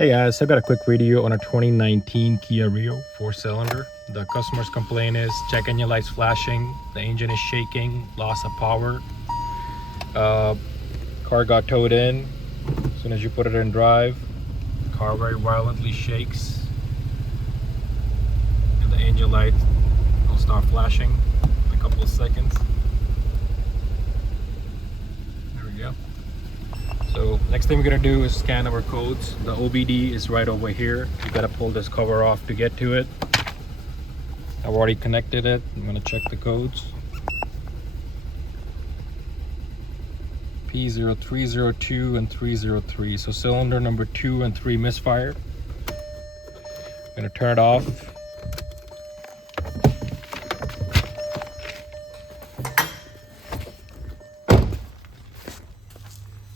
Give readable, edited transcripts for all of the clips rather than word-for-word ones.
Hey guys, I got a quick video on a 2019 Kia Rio 4-cylinder. The customer's complaint is check engine lights flashing, the engine is shaking, loss of power. Car got towed in. As soon as you put it in drive, car very violently shakes, and the engine light will start flashing in a couple of seconds. There we go. So next thing we're gonna do is scan our codes. The OBD is right over here. You gotta pull this cover off to get to it. I've already connected it. I'm gonna check the codes. P0302 and 303. So cylinder number 2 and 3 misfire. I'm gonna turn it off.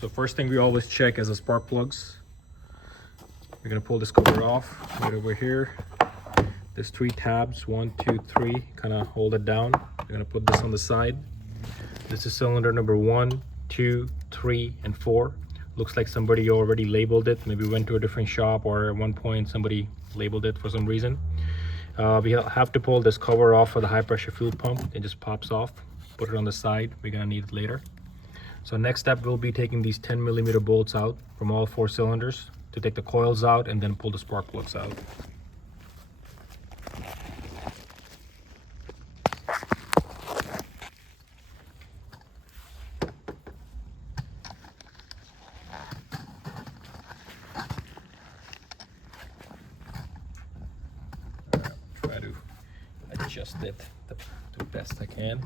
So first thing we always check is the spark plugs. We're gonna pull this cover off right over here. There's 3 tabs, 1, 2, 3. Kind of hold it down. We're gonna put this on the side. This is cylinder number 1, 2, 3, and 4. Looks like somebody already labeled it. Maybe went to a different shop, or at one point somebody labeled it for some reason. We have to pull this cover off of the high pressure fuel pump. It just pops off. Put it on the side. We're gonna need it later. So next step, we'll be taking these 10mm bolts out from all 4 cylinders to take the coils out and then pull the spark plugs out. Try to adjust it the best I can.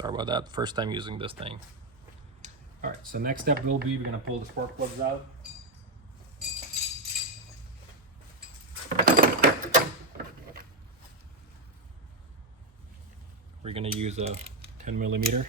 Sorry about that, first time using this thing. All right, so next step will be we're gonna pull the spark plugs out. We're gonna use a 10mm.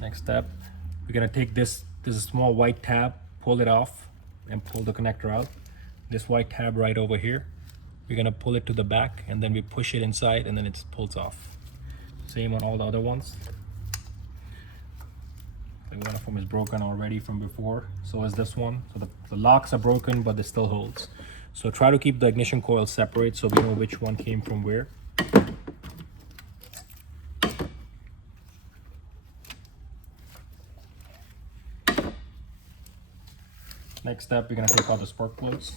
Next step, we're gonna take this is a small white tab, pull it off and pull the connector out. This white tab right over here, we're gonna pull it to the back and then we push it inside and then it pulls off. Same on all the other ones. Like one of them is broken already from before, so is this one. So the locks are broken, but they still holds. So try to keep the ignition coils separate so we know which one came from where. Next step, we're gonna take out the spark plugs.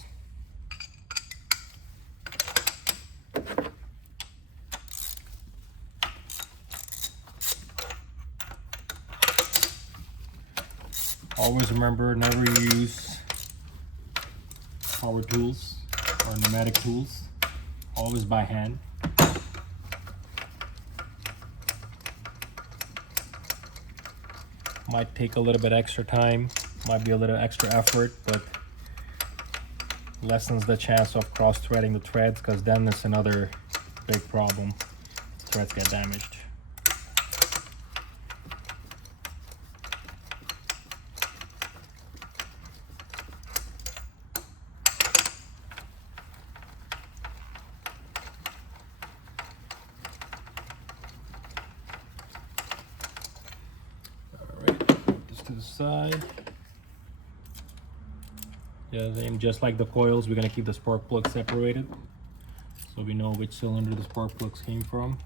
Always remember, never use power tools or pneumatic tools. Always by hand. Might take a little bit extra time. Might be a little extra effort, but lessens the chance of cross-threading the threads, because then it's another big problem. Threads get damaged. All right, put this to the side. Yeah, and just like the coils, we're gonna keep the spark plug separated so we know which cylinder the spark plugs came from.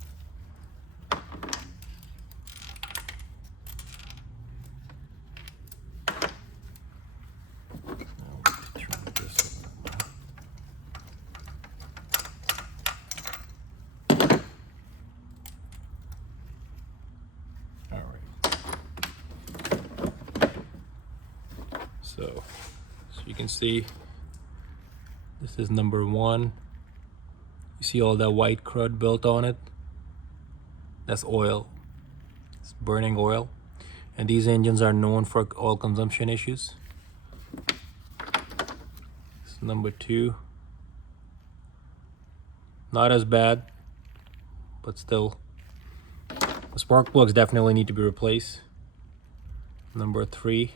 You can see this is number 1. You see all that white crud built on it? That's oil. It's burning oil. And these engines are known for oil consumption issues. This is number 2. Not as bad, but still. The spark plugs definitely need to be replaced. Number 3.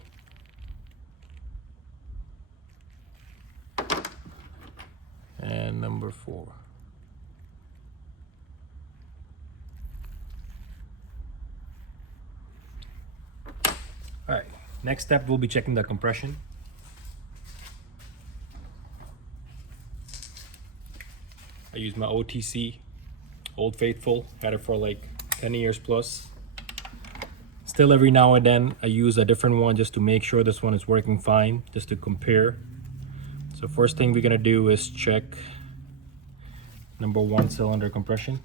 And number 4. All right, next step we'll be checking the compression. I use my OTC, Old Faithful, had it for like 10 years plus. Still every now and then I use a different one just to make sure this one is working fine, just to compare. So first thing we're gonna do is check number 1 cylinder compression.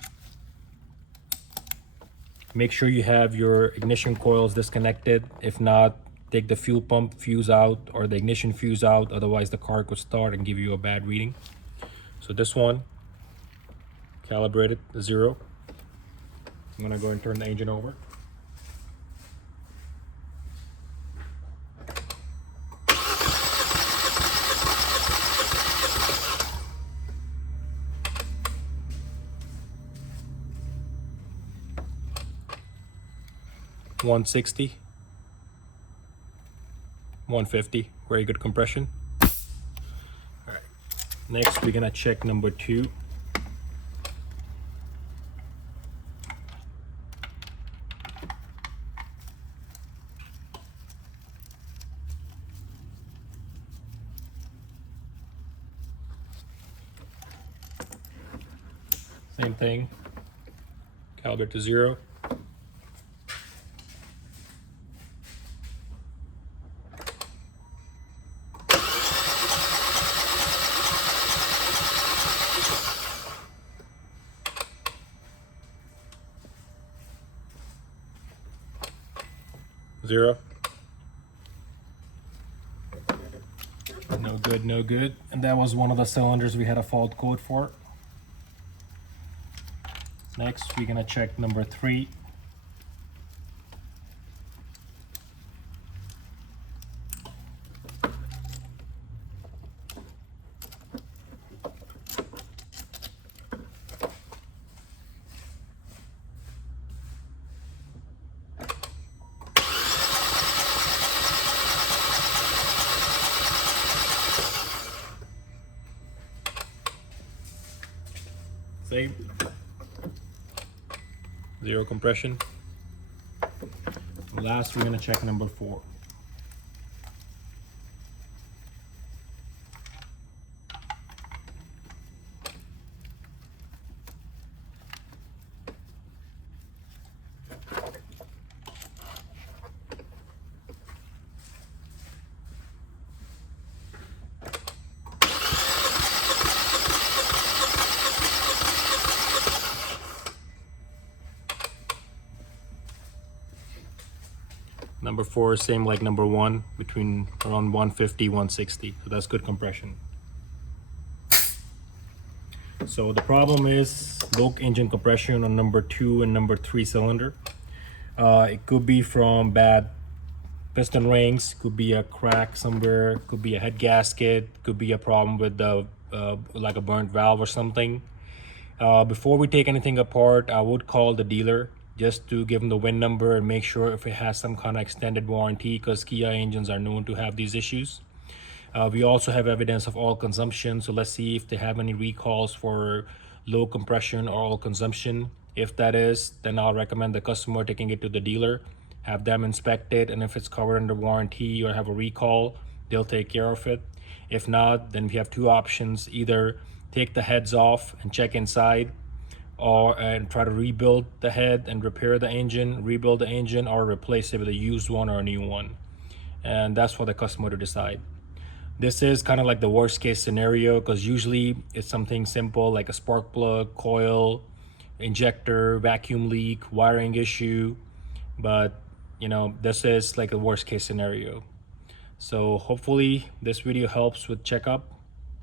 Make sure you have your ignition coils disconnected. If not, take the fuel pump fuse out or the ignition fuse out, otherwise the car could start and give you a bad reading. So this one, calibrated to 0. I'm gonna go and turn the engine over. $160, $150, very good compression. All right, next we're gonna check number 2. Same thing, calibrate to 0. Zero. No good, no good. And that was one of the cylinders we had a fault code for. Next, we're gonna check number 3. Same. 0 compression. Last, we're gonna check number 4. Number 4 is same like number 1, between around 150, 160. So that's good compression. So the problem is low engine compression on number 2 and number 3 cylinder. It could be from bad piston rings, could be a crack somewhere, could be a head gasket, could be a problem with the like a burnt valve or something. Before we take anything apart, I would call the dealer just to give them the VIN number and make sure if it has some kind of extended warranty, because Kia engines are known to have these issues. We also have evidence of oil consumption, so let's see if they have any recalls for low compression or oil consumption. If that is, then I'll recommend the customer taking it to the dealer, have them inspect it, and if it's covered under warranty or have a recall, they'll take care of it. If not, then we have 2 options: either take the heads off and check inside, or try to rebuild the head and repair the engine, rebuild the engine, or replace it with a used one or a new one. And that's for the customer to decide. This is kind of like the worst case scenario, because usually it's something simple like a spark plug, coil, injector, vacuum leak, wiring issue. But you know, this is like a worst case scenario. So hopefully this video helps with checkup.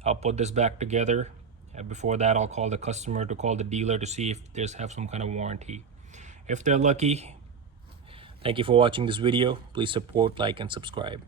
I'll put this back together. Before that, I'll call the customer to call the dealer to see if there's have some kind of warranty. If they're lucky. Thank you for watching this video. Please support, like, and subscribe.